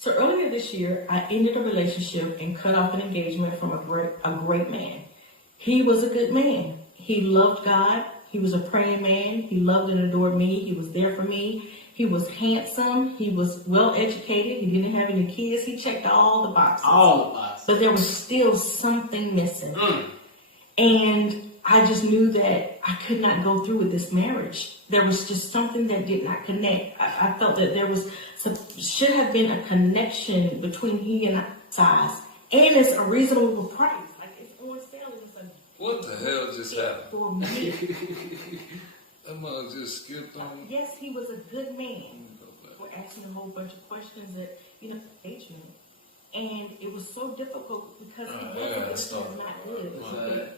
So earlier this year, I ended a relationship and cut off an engagement from a great man. He was a good man. He loved God. He was a praying man. He loved and adored me. He was there for me. He was handsome. He was well educated. He didn't have any kids. He checked all the boxes. All the boxes. But there was still something missing. And I just knew that I could not go through with this marriage. There was just something that did not connect. I felt that there should have been a connection between he and I, and it's a reasonable price. Like it's on sale. What the hell just happened? For me. That mother just skipped on. Yes, he was a good man. We're asking a whole bunch of questions that engagement, and it was so difficult because he was not good.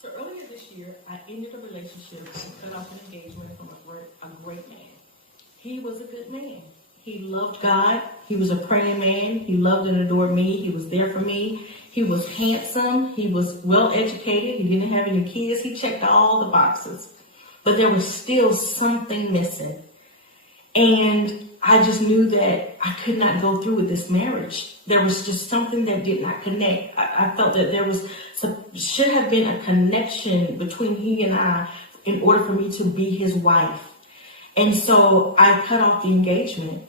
So earlier this year, I ended a relationship and cut off an engagement from a great man. He was a good man. He loved God. He was a praying man. He loved and adored me. He was there for me. He was handsome. He was well educated. He didn't have any kids. He checked all the boxes. But there was still something missing. And I just knew that I could not go through with this marriage. There was just something that did not connect. I felt that there should have been a connection between he and I in order for me to be his wife. And so I cut off the engagement.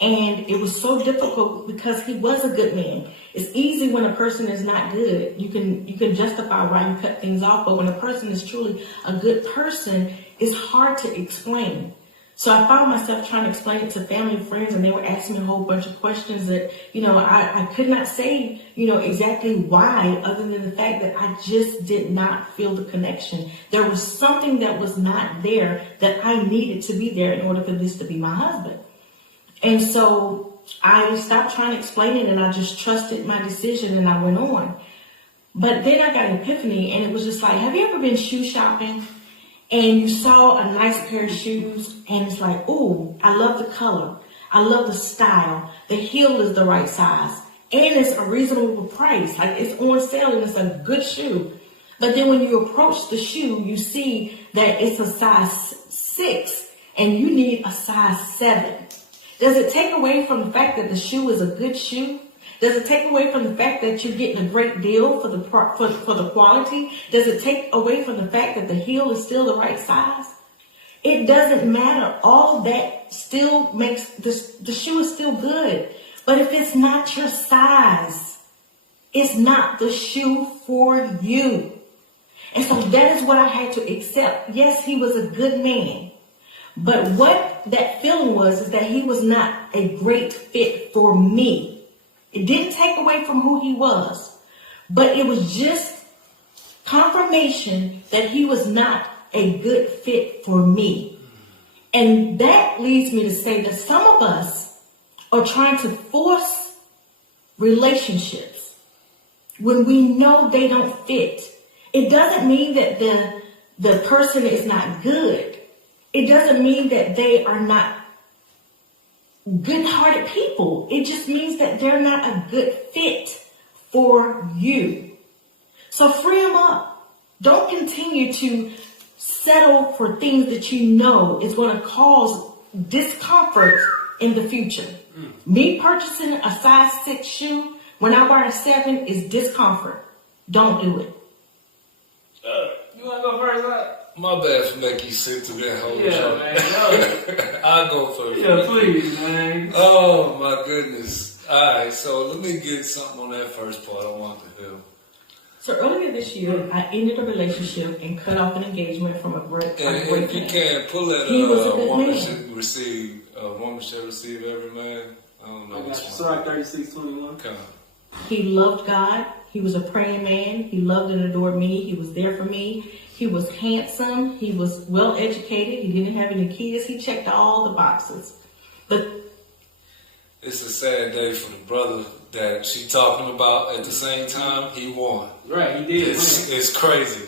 And it was so difficult because he was a good man. It's easy when a person is not good. You can justify why you cut things off. But when a person is truly a good person, it's hard to explain. So I found myself trying to explain it to family and friends, and they were asking me a whole bunch of questions that, I could not say, exactly why, other than the fact that I just did not feel the connection. There was something that was not there that I needed to be there in order for this to be my husband. And so I stopped trying to explain it, and I just trusted my decision, and I went on. But then I got an epiphany, and it was just like, have you ever been shoe shopping? And you saw a nice pair of shoes, and it's like, ooh, I love the color. I love the style. The heel is the right size. And it's a reasonable price. Like it's on sale, and it's a good shoe. But then when you approach the shoe, you see that it's a size 6, and you need a size 7. Does it take away from the fact that the shoe is a good shoe? Does it take away from the fact that you're getting a great deal for the quality? Does it take away from the fact that the heel is still the right size? It doesn't matter. All that still makes the shoe is still good. But if it's not your size, it's not the shoe for you. And so that is what I had to accept. Yes, he was a good man. But what that feeling was is that he was not a great fit for me. It didn't take away from who he was, but it was just confirmation that he was not a good fit for me. And that leads me to say that some of us are trying to force relationships when we know they don't fit. It doesn't mean that the person is not good. It doesn't mean that they are not good-hearted people. It just means that they're not a good fit for you. So free them up. Don't continue to settle for things that you know is going to cause discomfort in the future. Me purchasing a size 6 shoe when I wear a 7 is discomfort. Don't do it. You want to go first, right? My bad for making you sit through that whole show. Man, I'll go first. Yeah, please, man. Oh, my goodness. All right, so let me get something on that first part I want to hear. So earlier this year, I ended a relationship and cut off an engagement from a great man. If you can't pull that, he was a good woman man. shall receive every man. I don't know. I got you. Sorry, 36:21. Come on. He loved God. He was a praying man. He loved and adored me. He was there for me. He was handsome. He was well educated. He didn't have any kids. He checked all the boxes. But it's a sad day for the brother that she talking about. At the same time, he won. Right, he did. It's crazy.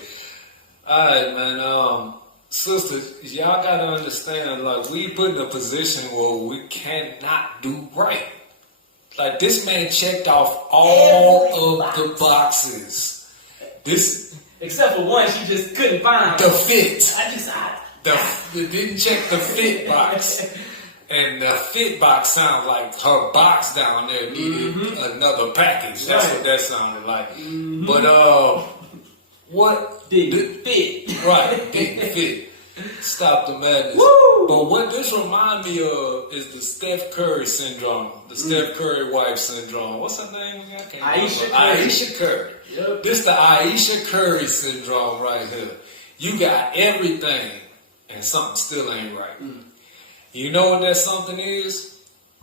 All right, man. Sisters, y'all gotta understand. Like, we put in a position where we cannot do right. Like, this man checked off all of the boxes. Except for one, she just couldn't find the fit. I didn't check the fit box. and the fit box sounds like her box down there needed another package. That's what that sounded like. But what Didn't fit. right, didn't fit. Stop the madness. Woo! But what this reminds me of is the Steph Curry syndrome, the Steph Curry wife syndrome. What's her name again? I can't Aisha remember. Curry. Aisha Curry. Yep. This the Aisha Curry syndrome right here. You got everything, and something still ain't right. You know what that something is?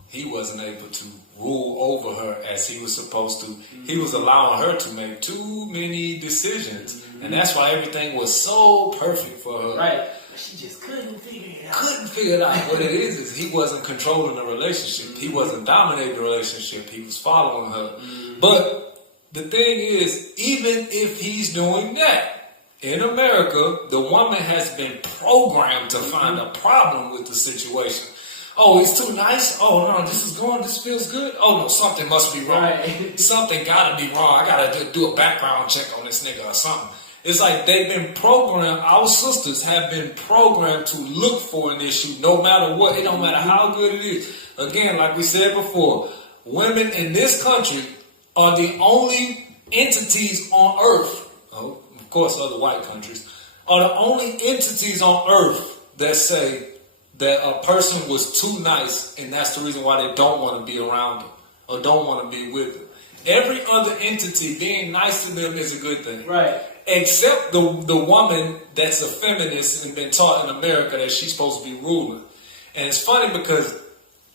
He wasn't able to rule over her as he was supposed to. He was allowing her to make too many decisions, and that's why everything was so perfect for her. Right. She just couldn't figure it out. Couldn't figure it out. What it is he wasn't controlling the relationship. He wasn't dominating the relationship. He was following her. But the thing is, even if he's doing that, in America, the woman has been programmed to find a problem with the situation. Oh, it's too nice. Oh, no, this feels good. Oh, no, something must be wrong. Right. Something gotta be wrong. I gotta do a background check on this nigga or something. It's like they've been programmed, our sisters have been programmed to look for an issue no matter what. It don't matter how good it is. Again, like we said before, women in this country are the only entities on earth, of course other white countries, are the only entities on earth that say that a person was too nice and that's the reason why they don't want to be around them or don't want to be with them. Every other entity being nice to them is a good thing. Right. Except the woman that's a feminist and been taught in America that she's supposed to be ruling. And it's funny because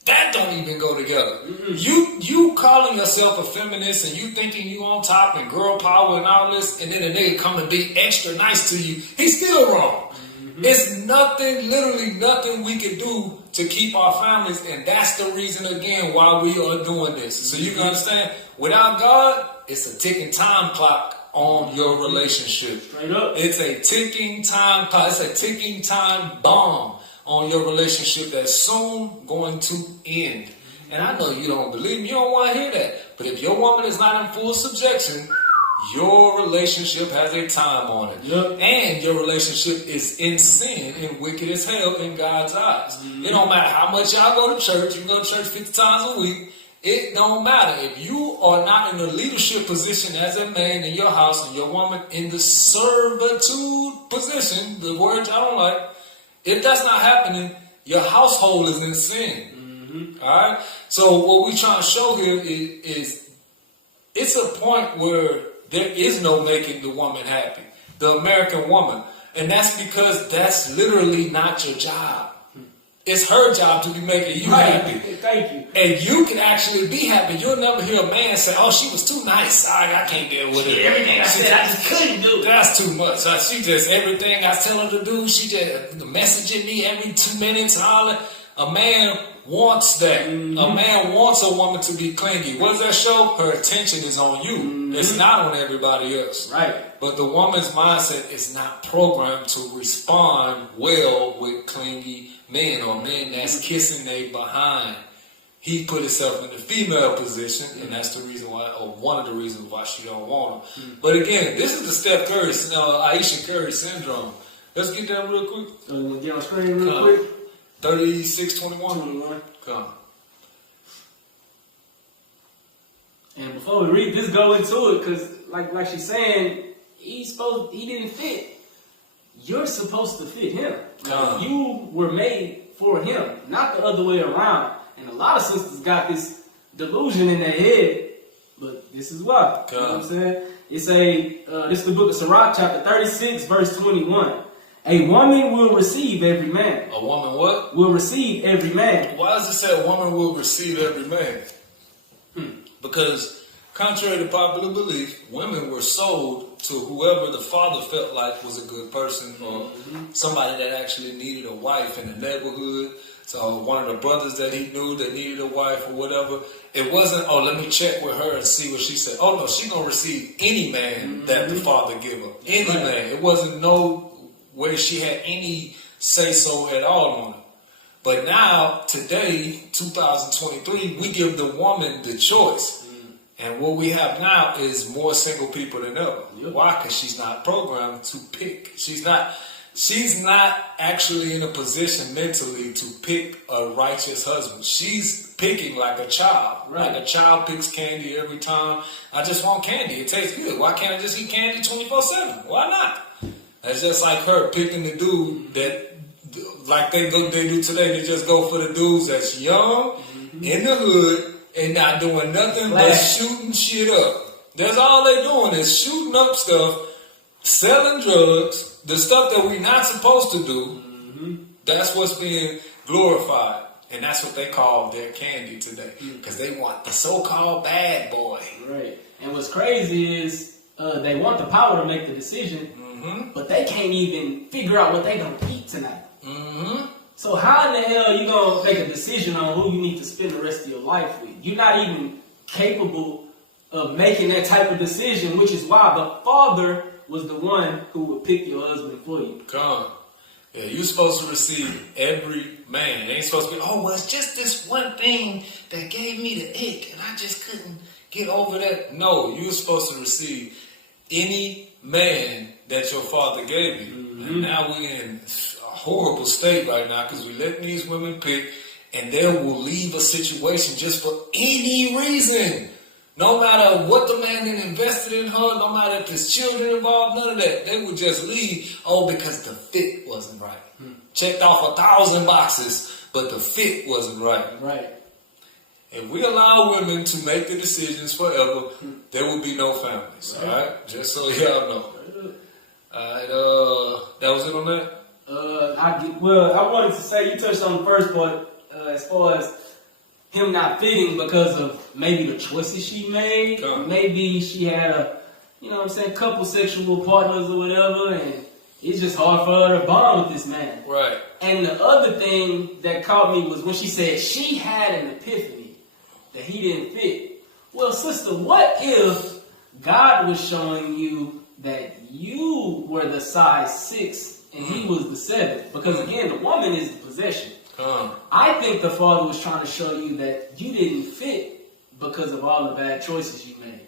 that don't even go together. You calling yourself a feminist and you thinking you on top and girl power and all this, and then a nigga come and be extra nice to you, he's still wrong. It's nothing, literally nothing we can do to keep our families, and that's the reason again why we are doing this. So you can understand, without God, it's a ticking time clock on your relationship. Straight up. It's a ticking time clock. It's a ticking time bomb on your relationship that's soon going to end. And I know you don't believe me. You don't want to hear that. But if your woman is not in full subjection, your relationship has a time on it. Yep. And your relationship is in sin and wicked as hell in God's eyes. It don't matter how much y'all go to church. You can go to church 50 times a week. It don't matter. If you are not in a leadership position as a man in your house and your woman in the servitude position, the words I don't like, if that's not happening, your household is in sin. All right? So what we're trying to show here is it's a point where there is no making the woman happy, the American woman. And that's because that's literally not your job. It's her job to be making you happy. Thank you. And you can actually be happy. You'll never hear a man say, oh, she was too nice. I can't deal with it. Everything I said, I just couldn't do it. That's too much. She just, everything I tell her to do, she just messaging me every 2 minutes and all that. A man wants that. A man wants a woman to be clingy. What does that show? Her attention is on you. It's not on everybody else. Right. But the woman's mindset is not programmed to respond well with clingy men or men that's kissing they behind. He put himself in the female position, and that's the reason why, or one of the reasons why she don't want him. But again, this is the Steph Curry, Aisha Curry syndrome. Let's get that real quick. We'll get on screen real quick. 36:21. Come. And before we read this, go into it, because like she's saying, he didn't fit. You're supposed to fit him. You were made for him, not the other way around. And a lot of sisters got this delusion in their head, but this is why. You know what I'm saying? It's this is the book of Sirach, chapter 36, verse 21. A woman will receive every man. A woman what? Will receive every man. Why does it say a woman will receive every man? Because contrary to popular belief, women were sold to whoever the father felt like was a good person or somebody that actually needed a wife in the neighborhood. So one of the brothers that he knew that needed a wife or whatever. It wasn't, oh, let me check with her and see what she said. Oh, no, she's going to receive any man that the father give her. Any man. It wasn't no way she had any say-so at all on it. But now, today, 2023, we give the woman the choice. And what we have now is more single people than ever. Why? Because she's not programmed to pick. She's not. she's not actually in a position mentally to pick a righteous husband. She's picking like a child. Right. Like a child picks candy every time. I just want candy. It tastes good. Why can't I just eat candy 24/7? Why not? That's just like her picking the dude that, like they do today. They just go for the dudes that's young, in the hood, and not doing nothing but shooting shit up. That's all they doing is shooting up stuff, selling drugs, the stuff that we're not supposed to do. That's what's being glorified. And that's what they call their candy today. Because they want the so-called bad boy. Right. And what's crazy is they want the power to make the decision, but they can't even figure out what they gonna eat tonight. So how in the hell are you gonna make a decision on who you need to spend the rest of your life with? You're not even capable of making that type of decision, which is why the father was the one who would pick your husband for you. Come on. Yeah, you're supposed to receive every man. It ain't supposed to be, oh, well, it's just this one thing that gave me the ick, and I just couldn't get over that. No, you're supposed to receive any man that your father gave you. And now we're in a horrible state right now because we're letting these women pick, and they will leave a situation just for any reason. No matter what the man had invested in her, no matter if there's children involved, none of that. They would just leave, because the fit wasn't right. Checked off 1,000 boxes, but the fit wasn't right. Right. If we allow women to make the decisions forever, there will be no families. All right? Just so y'all know. All right, that was it on that? I wanted to say, you touched on the first part, as far as him not fitting because of maybe the choices she made. Maybe she had a, couple sexual partners or whatever, and it's just hard for her to bond with this man. Right. And the other thing that caught me was when she said she had an epiphany that he didn't fit. Well, sister, what if God was showing you that you were the size 6 and he was the 7? Because again, the woman is the possession. I think the father was trying to show you that you didn't fit because of all the bad choices you made.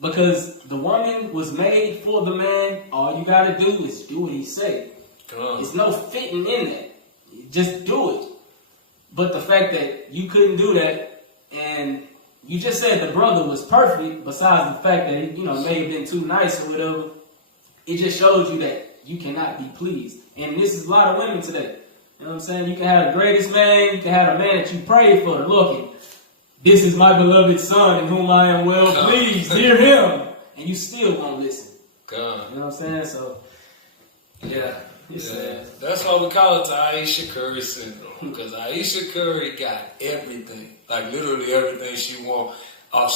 Because the woman was made for the man. All you got to do is do what he say. There's no fitting in that. Just do it. But the fact that you couldn't do that, and you just said the brother was perfect, besides the fact that he, may have been too nice or whatever, it just shows you that you cannot be pleased. And this is a lot of women today. You know what I'm saying? You can have the greatest man, you can have a man that you prayed for, looking. This is my beloved son in whom I am well pleased. Hear him. And you still won't listen. You know what I'm saying? So, yeah. That's why we call it the Aisha Curry syndrome. Because Aisha Curry got everything. Like literally everything she wants.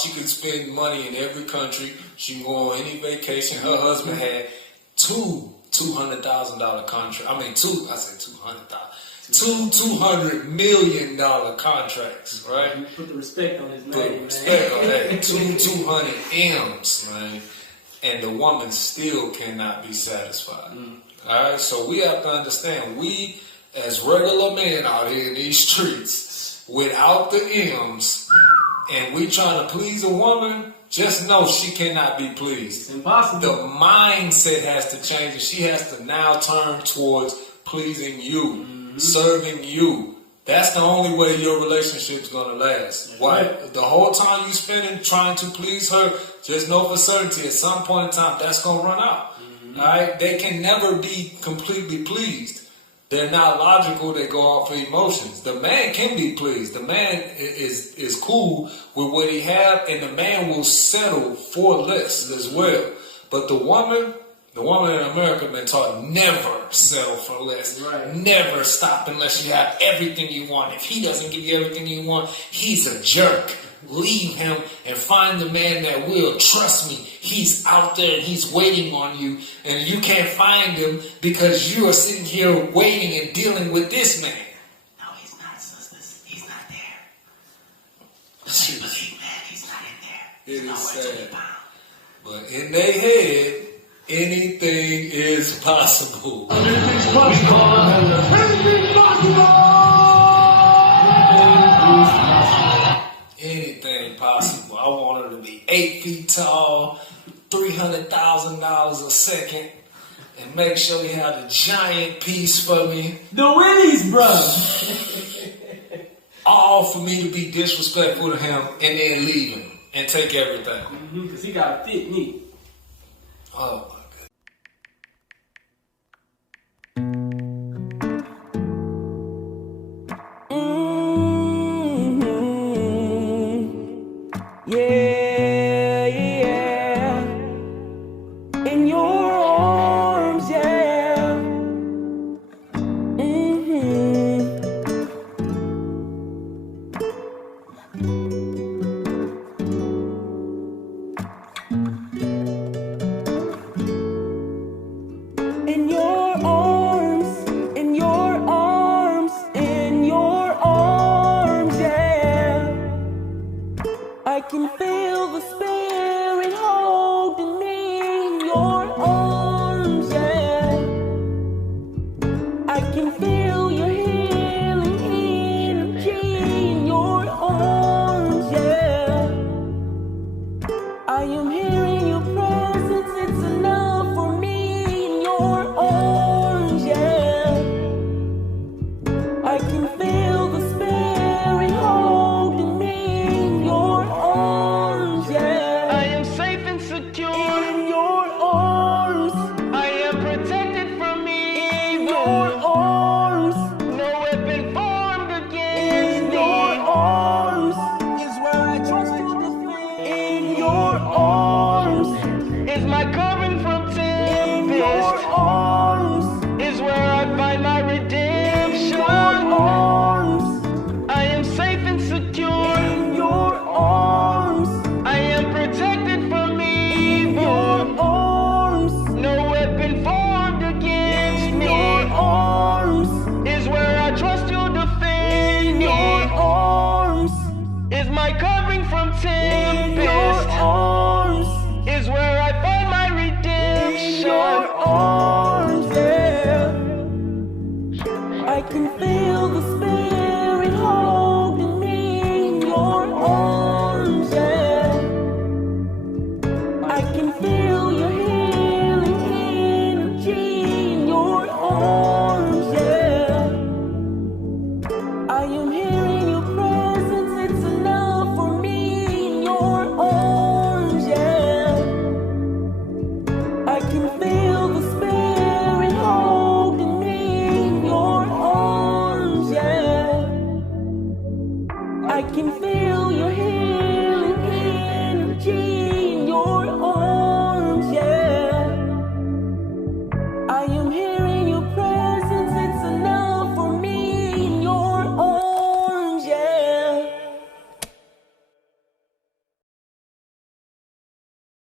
She could spend money in every country. She can go on any vacation. Her husband had two $200,000 contracts. I said $200,000. Two $200 million contracts, right? You put the respect on his name, man. Respect on that. 200 M's, right? And the woman still cannot be satisfied. All right, so we have to understand, we as regular men out here in these streets, without the M's, and we trying to please a woman, just know she cannot be pleased. It's impossible. The mindset has to change, and she has to now turn towards pleasing you, serving you. That's the only way your relationship's gonna last. Why? The whole time you spending trying to please her, just know for certainty at some point in time that's gonna run out. All right? They can never be completely pleased. They're not logical. They go off of emotions. The man can be pleased. The man is cool with what he have, and the man will settle for less as well. But the woman in America been taught never settle for less. Right. Never stop unless you have everything you want. If he doesn't give you everything you want, he's a jerk. Leave him and find the man that will. Trust me, he's out there and he's waiting on you, and you can't find him because you are sitting here waiting and dealing with this man. No, he's not, sisters. He's not there. Believe, man, he's not in there. It is sad. But in their head, anything is possible. Anything's possible. Anything's possible. Anything possible. I want her to be 8 feet tall, $300,000 a second, and make sure he had a giant piece for me. The Willies, bro. All for me to be disrespectful to him and then leave him and take everything. Because he got a fit me. Oh my God. Yeah, yeah. In your arms, yeah. In your arms, in your arms, in your arms, yeah. I can feel the spirit holding me in your arms, yeah. I can feel your healing energy in your arms, yeah. I am hearing your presence, it's enough for me in your arms, yeah. I can feel the spirit holding me in your arms, yeah. I am safe and secure in your arms. I am protected from me in your arms. No weapon formed against me. In your arms is where I trust you to defend. In your arms is my covering from tempest. In your arms is where I find my redemption. In your arms I am safe and secure. In your arms I am protected from evil. In your arms no weapon formed against me. In your arms is where I trust you defend. In your arms is my covering from tempest. In your arms is where I find my redemption. In your arms, yeah. I can feel the spirit holding me in your arms, yeah. I can feel your healing energy in your arms, yeah. I am hearing your presence, it's enough for me in your arms, yeah. I can feel the spirit holding me in your arms, yeah. I can feel